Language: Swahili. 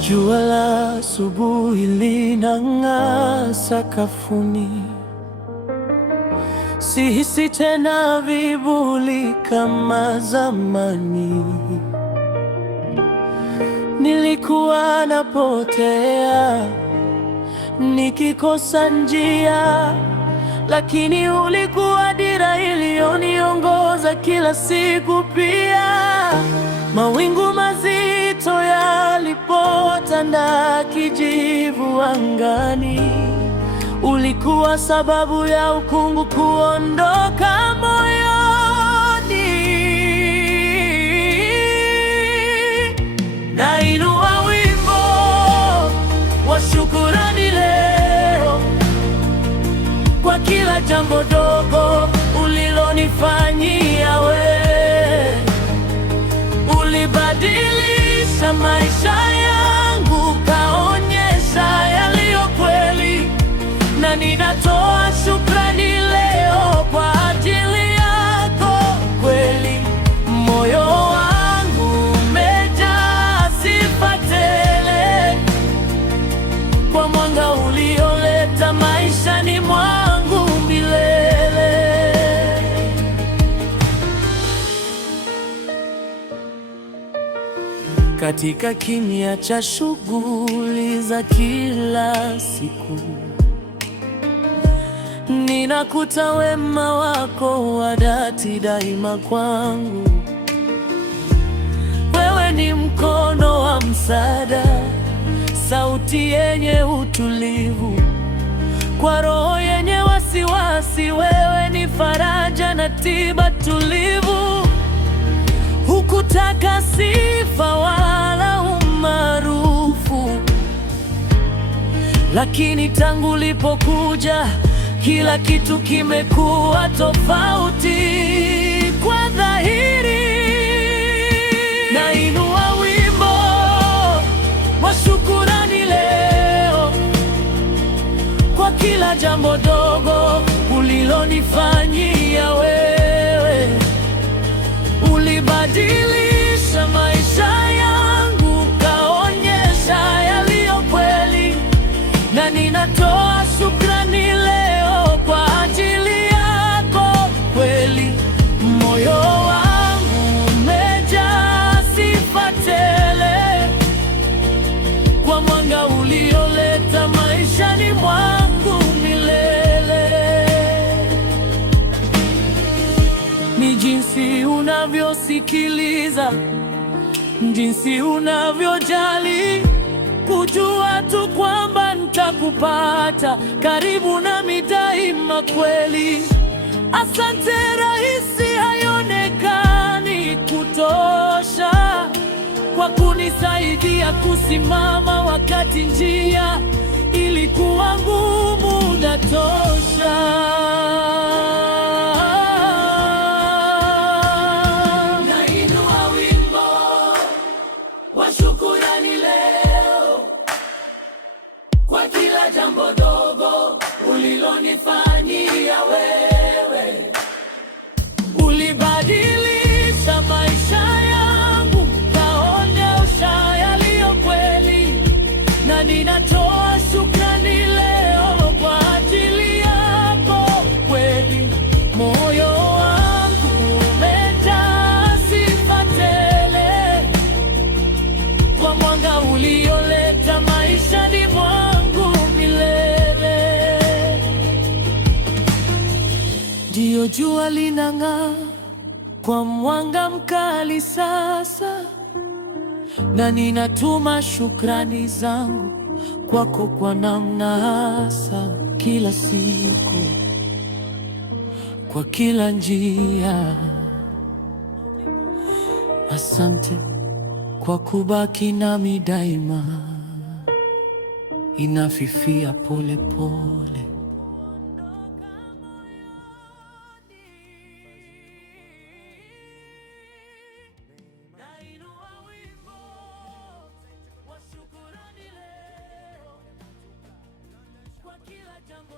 Jua la asubuhi linang'aa sakafuni, sihisi tena vivuli kama zamani. Nilikuwa napotea nikikosa njia, lakini ulikuwa dira iliyoniongoza kila siku pia. Mawingu mazito yalipotanda kijivu angani, ulikuwa sababu ya ukungu kuondoka moyoni. Nainua wimbo wa shukrani leo kwa kila jambo dogo ulilonifanyia wewe. Ulibadilisha maisha yangu, kaonyesha yaliyo kweli, na ninatoa shukrani leo kwa ajili yako kweli. Moyo wangu umejaa sifa tele kwa mwanga ulioleta maishani mwangu milele. Katika kimya cha shughuli za kila siku, ninakuta wema wako wa dhati daima kwangu. Wewe ni mkono wa msaada, sauti yenye utulivu kwa roho yenye wasiwasi. Wewe ni faraja na tiba tulivu. Hukutaka sifa wala umaarufu, lakini tangu ulipokuja kila kitu kimekuwa tofauti kwa dhahiri. Nainua wimbo wa shukrani leo kwa kila jambo dogo ulilonifanyia wewe. Ulibadilisha maisha yangu, kaonyesha yaliyo kweli, na ninatoa shukrani leo kwa ajili yako kweli. Moyo wangu umejaa sifa tele kwa mwanga ulioleta maishani mwangu milele. Ni jinsi unavyosikiliza, jinsi unavyojali, kujua tu kwamba nitakupata karibu nami daima kweli. Asante, rahisi haionekani kutosha, kwa kunisaidia kusimama wakati njia ilikuwa ngumu. Natosha. Nainua wimbo wa shukrani leo kwa kila jambo dogo ulilonifanyia wewe. Ulibadilisha maisha yangu, kaonyesha yaliyo kweli, na ninatoa shukrani leo kwa ajili yako kweli. Moyo wangu umejaa sifa tele kwa mwanga ulioleta maishani mwangu milele. Ndiyo, jua linang'aa kwa mwanga mkali sasa, na ninatuma shukrani zangu kwako kwa namna hasa, kila siku, kwa kila njia. Asante kwa kubaki nami daima, inafifia pole pole. Kila jambo